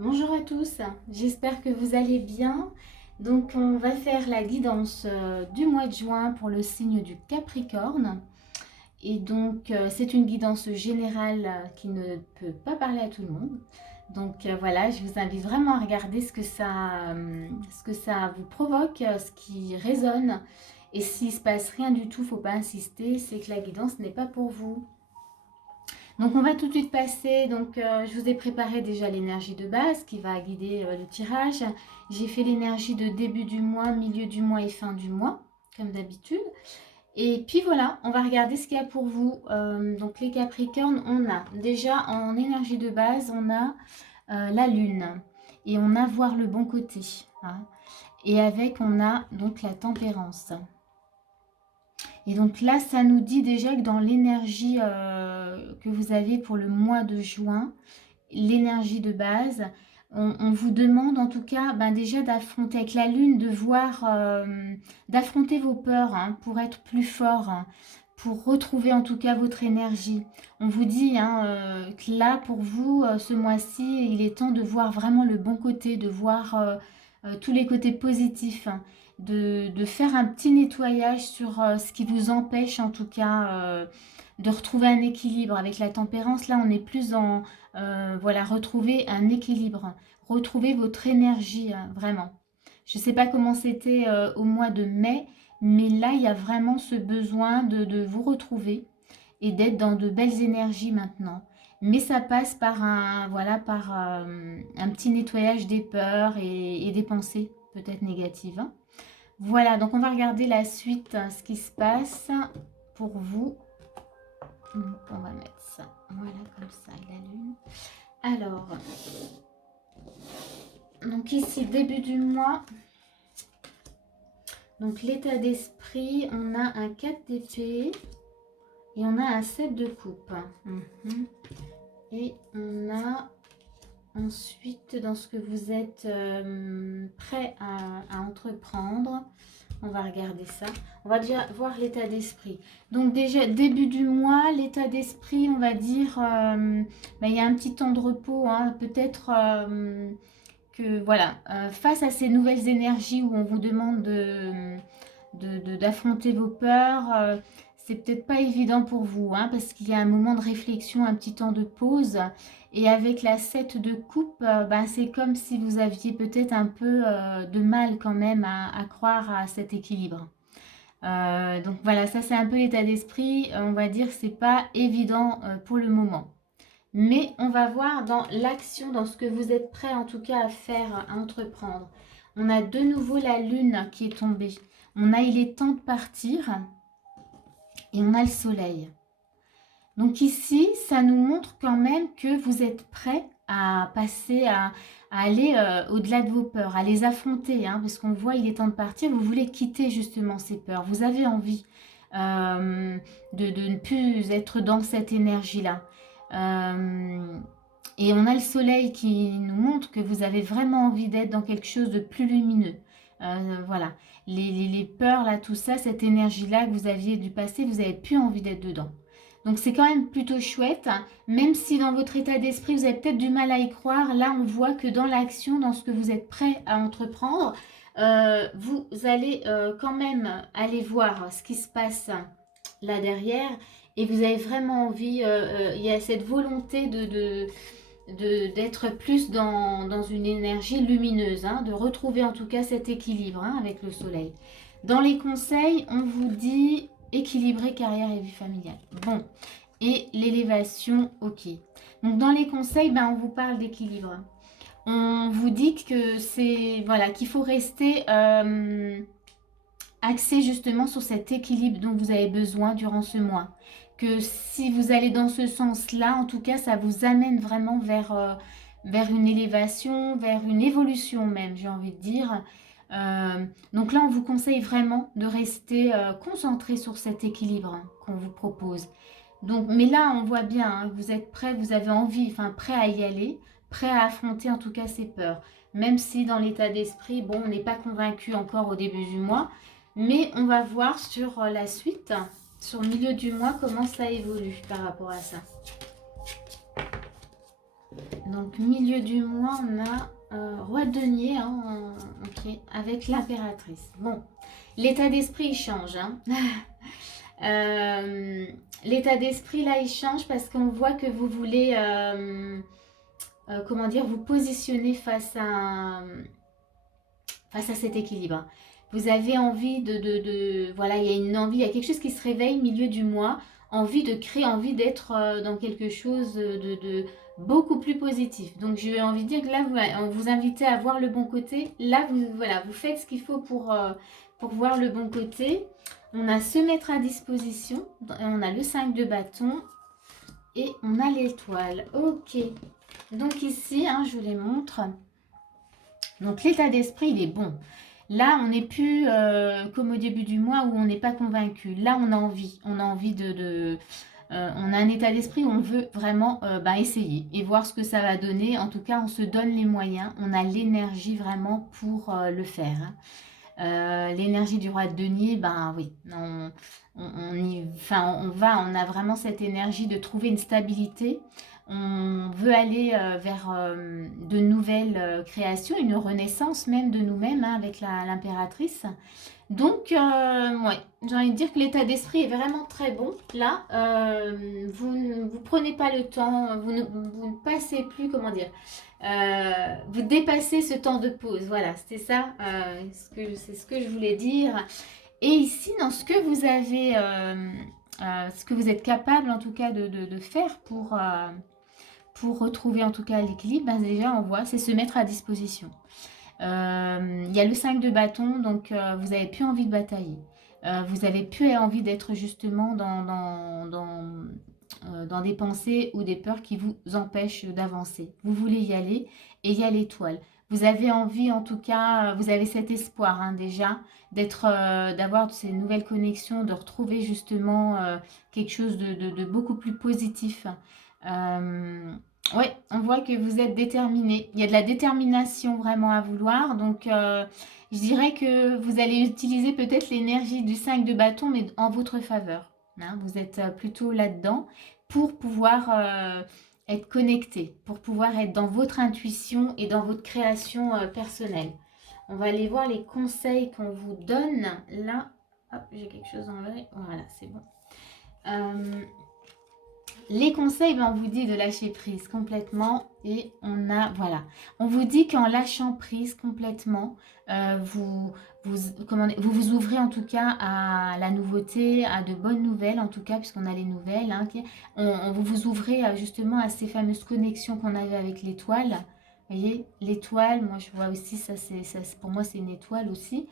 Bonjour à tous, j'espère que vous allez bien. Donc on va faire la guidance du mois de juin pour le signe du Capricorne. Et donc c'est une guidance générale qui ne peut pas parler à tout le monde. Donc voilà, je vous invite vraiment à regarder ce que ça vous provoque, ce qui résonne. Et s'il ne se passe rien du tout, il ne faut pas insister, c'est que la guidance n'est pas pour vous. Donc on va tout de suite passer, donc je vous ai préparé déjà l'énergie de base qui va guider le tirage. J'ai fait l'énergie de début du mois, milieu du mois et fin du mois, comme d'habitude. Et puis voilà, on va regarder ce qu'il y a pour vous. Donc les Capricornes, on a déjà en énergie de base, on a la Lune. Et on a voir le bon côté, hein. Et avec, on a donc la tempérance. Et donc là, ça nous dit déjà que dans l'énergie que vous avez pour le mois de juin, l'énergie de base, on vous demande en tout cas déjà d'affronter avec la lune, de voir, d'affronter vos peurs, hein, pour être plus fort, hein, pour retrouver en tout cas votre énergie. On vous dit, hein, que là pour vous, ce mois-ci, il est temps de voir vraiment le bon côté, de voir tous les côtés positifs, hein, de faire un petit nettoyage sur ce qui vous empêche en tout cas de retrouver un équilibre. Avec la tempérance, là on est plus dans voilà, retrouver un équilibre, retrouver votre énergie, hein, vraiment. Je ne sais pas comment c'était au mois de mai, mais là, il y a vraiment ce besoin de vous retrouver et d'être dans de belles énergies maintenant. Mais ça passe par voilà, par un petit nettoyage des peurs et des pensées peut-être négatives, hein. Voilà, donc on va regarder la suite, hein, ce qui se passe pour vous. Donc, on va mettre ça, voilà, comme ça, la lune. Alors, donc ici, début du mois, donc l'état d'esprit, on a un 4 d'épée et on a un 7 de coupe. Et on a ensuite, dans ce que vous êtes prêt à entreprendre, on va regarder ça. On va déjà voir l'état d'esprit. Donc déjà, début du mois, l'état d'esprit, on va dire, il y a un petit temps de repos, hein, peut-être que, voilà, face à ces nouvelles énergies où on vous demande d'affronter vos peurs, c'est peut-être pas évident pour vous, hein, parce qu'il y a un moment de réflexion, un petit temps de pause. Et avec la 7 de coupe, c'est comme si vous aviez peut-être un peu de mal quand même à croire à cet équilibre. Donc voilà, ça c'est un peu l'état d'esprit. On va dire que c'est pas évident pour le moment. Mais on va voir dans l'action, dans ce que vous êtes prêt en tout cas à faire, à entreprendre. On a de nouveau la lune qui est tombée. On a il est temps de partir et on a le soleil. Donc ici, ça nous montre quand même que vous êtes prêt à passer, à aller au-delà de vos peurs, à les affronter, hein, parce qu'on voit il est temps de partir, vous voulez quitter justement ces peurs, vous avez envie de ne plus être dans cette énergie-là. Et on a le soleil qui nous montre que vous avez vraiment envie d'être dans quelque chose de plus lumineux. Voilà, les peurs, là, tout ça, cette énergie-là que vous aviez du passé, vous n'avez plus envie d'être dedans. Donc c'est quand même plutôt chouette, hein. Même si dans votre état d'esprit, vous avez peut-être du mal à y croire, là on voit que dans l'action, dans ce que vous êtes prêt à entreprendre, vous allez quand même aller voir ce qui se passe là derrière et vous avez vraiment envie, il y a cette volonté d'être plus dans une énergie lumineuse, hein, de retrouver en tout cas cet équilibre, hein, avec le soleil. Dans les conseils, on vous dit équilibrer carrière et vie familiale. Bon, et l'élévation, ok. Donc dans les conseils, on vous parle d'équilibre. On vous dit que c'est voilà qu'il faut rester axé justement sur cet équilibre dont vous avez besoin durant ce mois. Que si vous allez dans ce sens-là, en tout cas, ça vous amène vraiment vers une élévation, vers une évolution même, j'ai envie de dire. Donc là, on vous conseille vraiment de rester concentré sur cet équilibre, hein, qu'on vous propose. Donc, mais là, on voit bien, hein, vous êtes prêt, vous avez envie, enfin prêt à y aller, prêt à affronter en tout cas ces peurs. Même si dans l'état d'esprit, bon, on n'est pas convaincu encore au début du mois, mais on va voir sur la suite, sur le milieu du mois, comment ça évolue par rapport à ça. Donc, milieu du mois, on a roi de denier, hein, ok, avec l'impératrice. Bon, l'état d'esprit, il change. Hein. L'état d'esprit, là, il change parce qu'on voit que vous voulez, comment dire, vous positionner face à cet équilibre. Vous avez envie voilà, il y a une envie, il y a quelque chose qui se réveille milieu du mois, envie de créer, envie d'être dans quelque chose de beaucoup plus positif. Donc, j'ai envie de dire que là, on vous invite à voir le bon côté. Là, voilà, vous faites ce qu'il faut pour voir le bon côté. On a se mettre à disposition. On a le 5 de bâton et on a l'étoile. Ok. Donc ici, hein, je vous les montre. Donc l'état d'esprit, il est bon. Là, on n'est plus comme au début du mois où on n'est pas convaincu. Là, on a envie. On a envie on a un état d'esprit où on veut vraiment essayer et voir ce que ça va donner. En tout cas, on se donne les moyens. On a l'énergie vraiment pour le faire. Hein. L'énergie du roi de denier, ben oui, on a vraiment cette énergie de trouver une stabilité. On veut aller vers de nouvelles créations, une renaissance même de nous-mêmes hein, avec l'impératrice. Donc, ouais, j'ai envie de dire que l'état d'esprit est vraiment très bon. Là, vous ne prenez pas le temps, vous ne passez plus, comment dire, vous dépassez ce temps de pause. Voilà, c'était ça, c'est ce que je voulais dire. Et ici, dans ce que vous avez, ce que vous êtes capable en tout cas de faire pour retrouver en tout cas l'équilibre, ben déjà on voit, c'est se mettre à disposition. Il y a le 5 de bâton, donc vous n'avez plus envie de batailler. Vous n'avez plus envie d'être justement dans des pensées ou des peurs qui vous empêchent d'avancer. Vous voulez y aller et il y a l'étoile. Vous avez envie, en tout cas, vous avez cet espoir hein, déjà d'avoir ces nouvelles connexions, de retrouver justement quelque chose de beaucoup plus positif. Oui, on voit que vous êtes déterminé. Il y a de la détermination vraiment à vouloir. Donc, je dirais que vous allez utiliser peut-être l'énergie du 5 de bâton, mais en votre faveur. Hein, vous êtes plutôt là-dedans pour pouvoir être connecté, pour pouvoir être dans votre intuition et dans votre création personnelle. On va aller voir les conseils qu'on vous donne. Là, hop, j'ai quelque chose dans l'œil. Voilà, c'est bon. Les conseils, ben, on vous dit de lâcher prise complètement et on vous dit qu'en lâchant prise complètement, vous ouvrez en tout cas à la nouveauté, à de bonnes nouvelles en tout cas, puisqu'on a les nouvelles. Hein, vous vous ouvrez justement à ces fameuses connexions qu'on avait avec l'étoile. Vous voyez, l'étoile, moi je vois aussi, pour moi c'est une étoile aussi.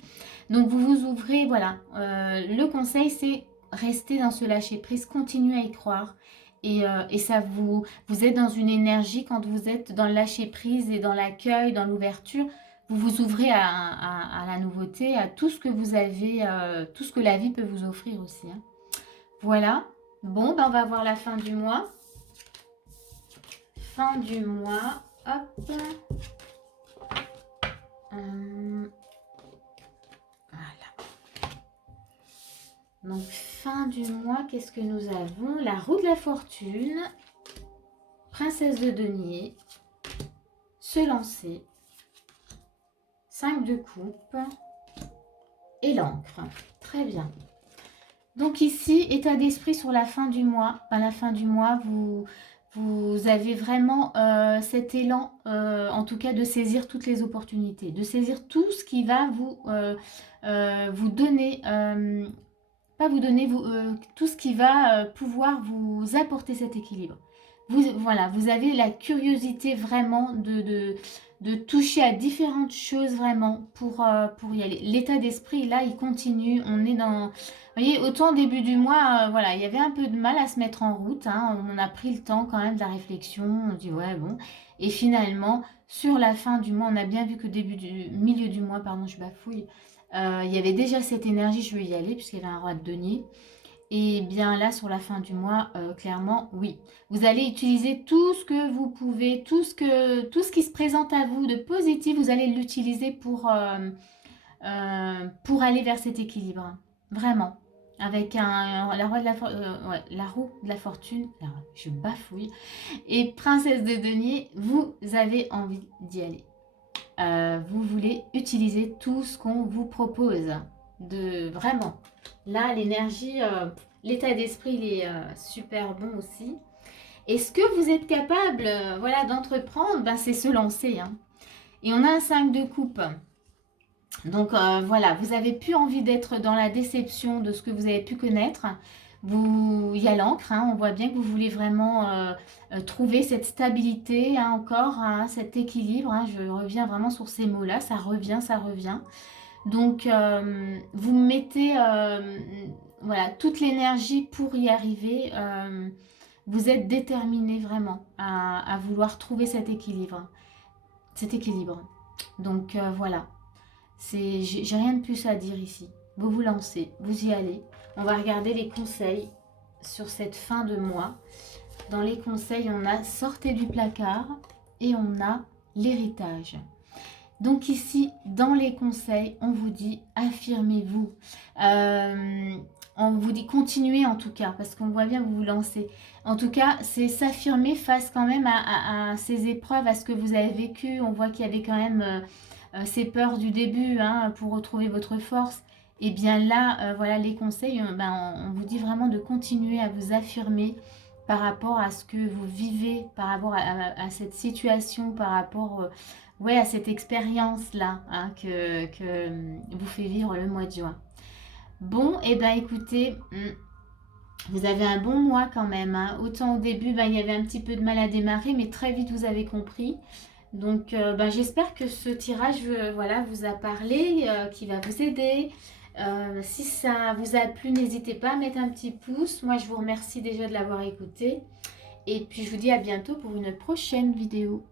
Donc vous vous ouvrez, voilà. Le conseil c'est rester dans ce lâcher prise, continuer à y croire. Et ça vous êtes dans une énergie quand vous êtes dans le lâcher prise et dans l'accueil, dans l'ouverture, vous vous ouvrez à la nouveauté, à tout ce que vous avez, tout ce que la vie peut vous offrir aussi. Hein. Voilà. Bon, ben on va voir la fin du mois. Fin du mois. Hop. Donc, fin du mois, qu'est-ce que nous avons? La roue de la fortune, princesse de denier, se lancer, 5 de coupe et l'encre. Très bien. Donc ici, état d'esprit sur la fin du mois. À la fin du mois, vous avez vraiment cet élan, en tout cas, de saisir toutes les opportunités, de saisir tout ce qui va vous donner... tout ce qui va pouvoir vous apporter cet équilibre. Vous avez la curiosité vraiment de toucher à différentes choses vraiment pour y aller. L'état d'esprit, là, il continue. On est dans... Vous voyez, autant au début du mois, voilà, il y avait un peu de mal à se mettre en route. Hein, on a pris le temps quand même de la réflexion. On dit, ouais, bon. Et finalement, sur la fin du mois, on a bien vu que milieu du mois, pardon, je bafouille, il y avait déjà cette énergie, je veux y aller, puisqu'il y avait un roi de denier. Et bien là, sur la fin du mois, clairement, oui. Vous allez utiliser tout ce que vous pouvez, tout ce qui se présente à vous de positif, vous allez l'utiliser pour aller vers cet équilibre. Vraiment. avec la roue de la fortune, je bafouille, et princesse de denier, vous avez envie d'y aller. Vous voulez utiliser tout ce qu'on vous propose, vraiment. Là, l'énergie, l'état d'esprit, il est super bon aussi. Et ce que vous êtes capable voilà, d'entreprendre, ben, c'est se lancer. Hein. Et on a un 5 de coupe. Donc voilà, vous avez plus envie d'être dans la déception de ce que vous avez pu connaître. Il y a l'encre, hein, on voit bien que vous voulez vraiment trouver cette stabilité hein, encore, hein, cet équilibre. Hein, je reviens vraiment sur ces mots-là, ça revient, ça revient. Donc vous mettez voilà, toute l'énergie pour y arriver. Vous êtes déterminé vraiment à vouloir trouver cet équilibre. Cet équilibre. Donc voilà. J'ai rien de plus à dire ici. Vous vous lancez, vous y allez. On va regarder les conseils sur cette fin de mois. Dans les conseils, on a sortez du placard et on a l'héritage. Donc ici, dans les conseils, on vous dit affirmez-vous. On vous dit continuez en tout cas, parce qu'on voit bien que vous vous lancez. En tout cas, c'est s'affirmer face quand même à ces épreuves, à ce que vous avez vécu. On voit qu'il y avait quand même ces peurs du début hein, pour retrouver votre force. Et bien là, voilà les conseils, on vous dit vraiment de continuer à vous affirmer par rapport à ce que vous vivez, par rapport à cette situation, par rapport ouais, à cette expérience-là hein, que vous fait vivre le mois de juin. Bon, et bien écoutez, vous avez un bon mois quand même. Hein. Autant au début, il y avait un petit peu de mal à démarrer, mais très vite vous avez compris. Donc j'espère que ce tirage voilà, vous a parlé, qui va vous aider. Si ça vous a plu, n'hésitez pas à mettre un petit pouce. Moi, je vous remercie déjà de l'avoir écouté. Et puis, je vous dis à bientôt pour une prochaine vidéo.